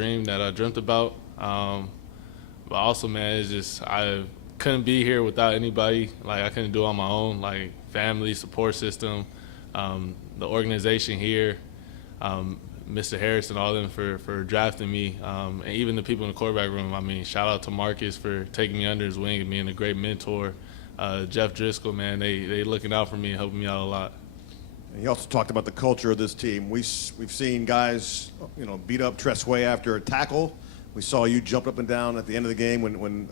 dream that I dreamt about. But also, man, it's just I couldn't be here without anybody. Like, I couldn't do it on my own. Like, family, support system, the organization here, Mr. Harris and all them for drafting me, and even the people in the quarterback room. I mean, shout out to Marcus for taking me under his wing and being a great mentor. Jeff Driscoll, man, they looking out for me and helping me out a lot. And he also talked about the culture of this team. We've seen guys, beat up Tressway after a tackle. We saw you jump up and down at the end of the game when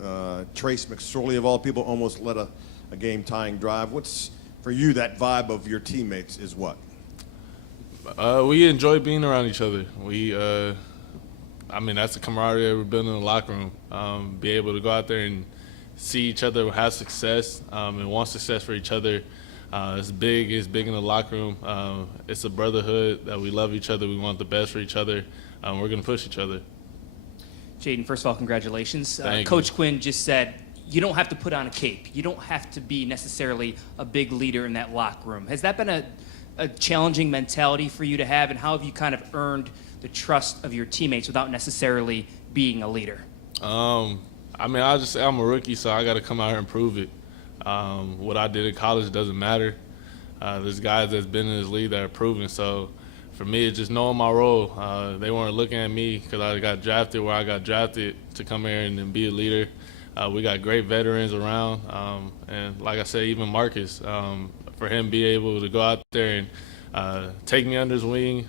Trace McSorley, of all people, almost led a game-tying drive. What's, for you, that vibe of your teammates is what? We enjoy being around each other. That's the camaraderie that we're building in the locker room. Be able to go out there and see each other have success and want success for each other. It's big in the locker room. It's a brotherhood that we love each other. We want the best for each other. We're going to push each other. Jayden, first of all, congratulations. Coach Quinn just said you don't have to put on a cape. You don't have to be necessarily a big leader in that locker room. Has that been a challenging mentality for you to have, and how have you kind of earned the trust of your teammates without necessarily being a leader? I just say I'm a rookie, so I got to come out here and prove it. What I did in college doesn't matter. There's guys that's been in this league that are proven. So for me, it's just knowing my role. They weren't looking at me because I got drafted where I got drafted to come here and be a leader. We got great veterans around, and like I said, even Marcus, for him be able to go out there and take me under his wing,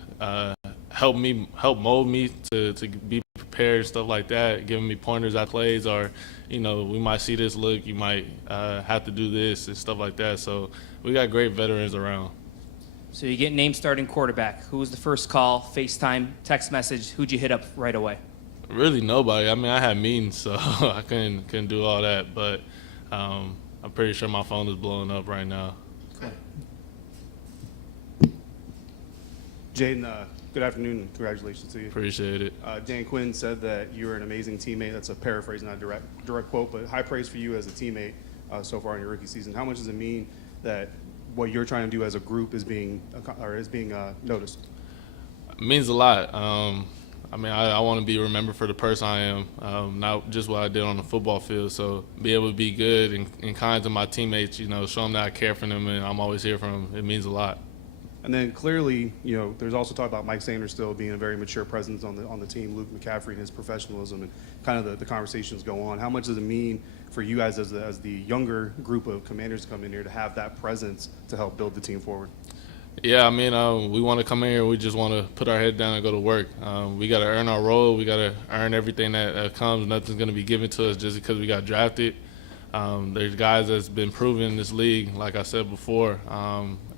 help mold me to be prepared and stuff like that, giving me pointers at plays, or we might see this look, you might have to do this and stuff like that. So we got great veterans around. So you get named starting quarterback. Who was the first call, FaceTime, text message? Who'd you hit up right away? Really nobody. I had meetings, so I couldn't do all that. But I'm pretty sure my phone is blowing up right now. Jayden, good afternoon and congratulations to you. Appreciate it. Dan Quinn said that you were an amazing teammate. That's a paraphrase, not a direct quote, but high praise for you as a teammate so far in your rookie season. How much does it mean that what you're trying to do as a group is being noticed? It means a lot. I want to be remembered for the person I am, not just what I did on the football field. So be able to be good and kind to my teammates, show them that I care for them and I'm always here for them. It means a lot. And then clearly, there's also talk about Mike Sanders still being a very mature presence on the team, Luke McCaffrey and his professionalism, and kind of the conversations go on. How much does it mean for you guys as the younger group of commanders to come in here to have that presence to help build the team forward? Yeah, we want to come in here. We just want to put our head down and go to work. We got to earn our role. We got to earn everything that comes. Nothing's going to be given to us just because we got drafted. There's guys that's been proven in this league, like I said before.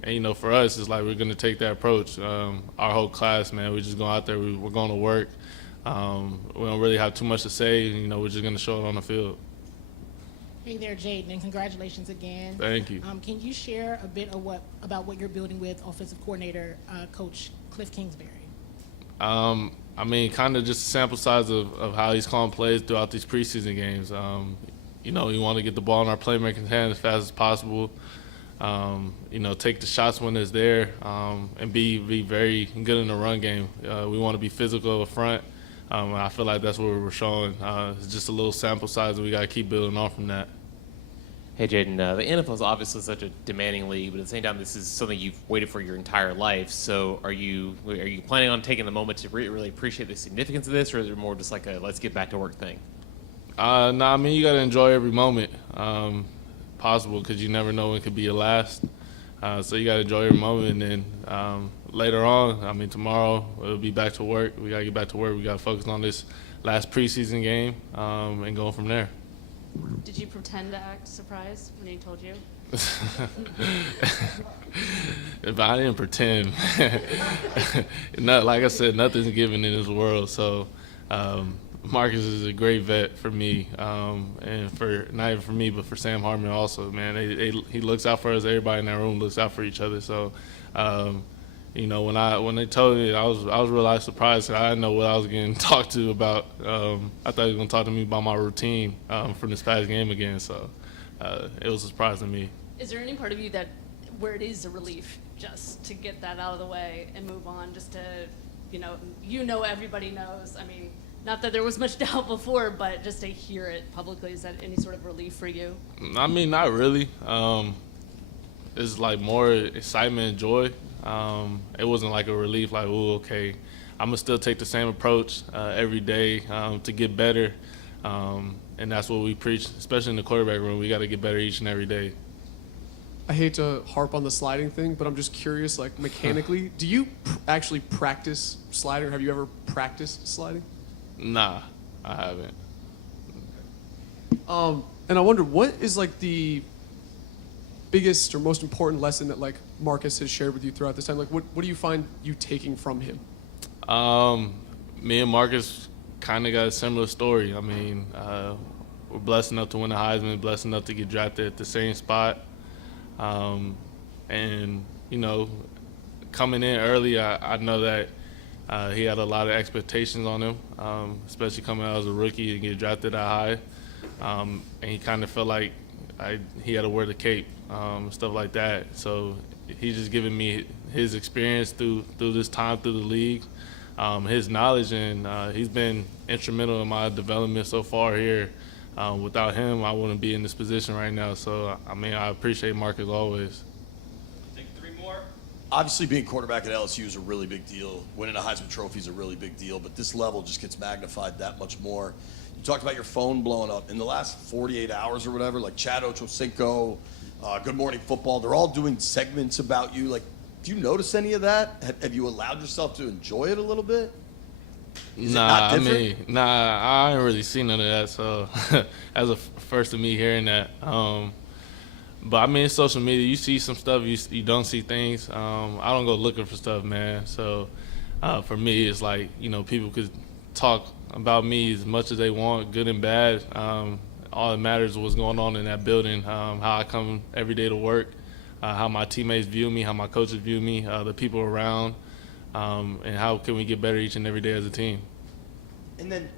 And, for us, it's like we're going to take that approach. Our whole class, man, we're just going out there. We're going to work. We don't really have too much to say. We're just going to show it on the field. Hey there, Jayden, and congratulations again. Thank you. Can you share a bit of about what you're building with offensive coordinator, Coach Cliff Kingsbury? Kind of just a sample size of how he's calling plays throughout these preseason games. We want to get the ball in our playmaking hand as fast as possible. Take the shots when it's there, and be very good in the run game. We want to be physical up front. I feel like that's what we're showing. It's just a little sample size, and we got to keep building on from that. Hey, Jayden, the NFL is obviously such a demanding league, but at the same time, this is something you've waited for your entire life. So are you planning on taking the moment to really appreciate the significance of this, or is it more just like a let's get back to work thing? You got to enjoy every moment possible because you never know when it could be your last. So you got to enjoy every moment. And then later on, tomorrow we'll be back to work. We got to get back to work. We got to focus on this last preseason game and go from there. Did you pretend to act surprised when he told you? But I didn't pretend. Like I said, nothing's given in this world. So Marcus is a great vet for me, and for not even for me, but for Sam Hartman also. Man, he looks out for us. Everybody in that room looks out for each other. So, when they told me, I was really surprised. I didn't know what I was getting talked to about. I thought he was going to talk to me about my routine from this past game again. So it was a surprise to me. Is there any part of you where it is a relief just to get that out of the way and move on, just to, everybody knows? Not that there was much doubt before, but just to hear it publicly, is that any sort of relief for you? I mean, not really. It's like more excitement and joy. It wasn't like a relief, like, oh, okay, I'm gonna still take the same approach every day to get better, and that's what we preach, especially in the quarterback room. We got to get better each and every day. I hate to harp on the sliding thing, but I'm just curious, like mechanically, do you actually practice sliding? Or have you ever practiced sliding? Nah, I haven't. And I wonder, what is like the biggest or most important lesson that like Marcus has shared with you throughout this time? Like, what do you find you taking from him? Me and Marcus kind of got a similar story. I mean, we're blessed enough to win the Heisman, blessed enough to get drafted at the same spot. And, you know, coming in early, I know that he had a lot of expectations on him, especially coming out as a rookie and get drafted that high. And he kind of felt like he had to wear the cape, stuff like that. So he's just giving me his experience through this time through the league, his knowledge, and he's been instrumental in my development so far here. Without him, I wouldn't be in this position right now. So, I mean, I appreciate Marcus always. Take 3 more. Obviously, being quarterback at LSU is a really big deal. Winning a Heisman Trophy is a really big deal, but this level just gets magnified that much more. You talked about your phone blowing up. In the last 48 hours or whatever, like Chad Ochocinco, Good Morning Football, they're all doing segments about you. Like, do you notice any of that? Have you allowed yourself to enjoy it a little bit? I ain't really seen none of that. So, as a first of me hearing that. But I mean, it's social media. You see some stuff, you don't see things. I don't go looking for stuff, man. So, for me, it's like, you know, people could talk about me as much as they want, good and bad. All that matters is what's going on in that building, how I come every day to work, how my teammates view me, how my coaches view me, the people around. And how can we get better each and every day as a team? And then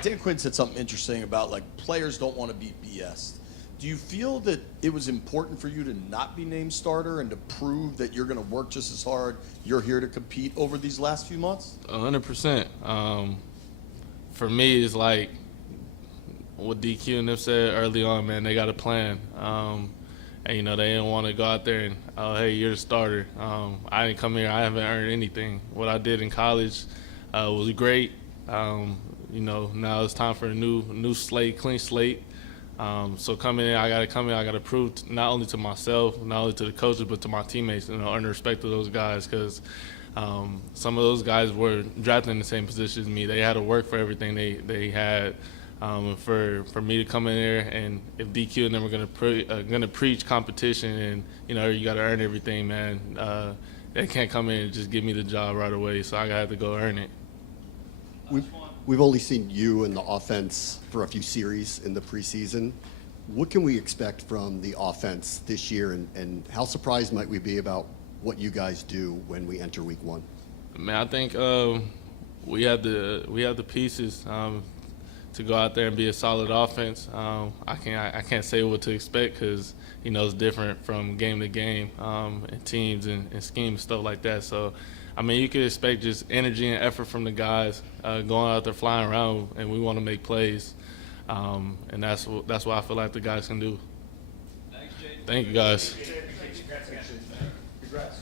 Dan Quinn said something interesting about, like, players don't want to be BS'd. Do you feel that it was important for you to not be named starter and to prove that you're going to work just as hard, you're here to compete over these last few months? 100%. For me, it's like what DQ and them said early on, man, they got a plan. And, you know, they didn't want to go out there and, oh, hey, you're the starter. I didn't come here. I haven't earned anything. What I did in college was great. You know, now it's time for a new slate, clean slate. So coming in, I got to prove not only to myself, not only to the coaches, but to my teammates, you know, earn the respect of those guys, because some of those guys were drafted in the same position as me. They had to work for everything they had. For me to come in there, and if DQ and them are gonna preach competition, and you know you got to earn everything, man. They can't come in and just give me the job right away, so I got to go earn it. We've only seen you in the offense for a few series in the preseason. What can we expect from the offense this year, and how surprised might we be about what you guys do when we enter week 1? Man, I think we have the pieces to go out there and be a solid offense. I can't say what to expect because, you know, it's different from game to game, and teams and schemes and stuff like that. So, I mean, you could expect just energy and effort from the guys going out there flying around, and we want to make plays. And that's what I feel like the guys can do. Thanks, Jayden. Thank you, guys. Congrats.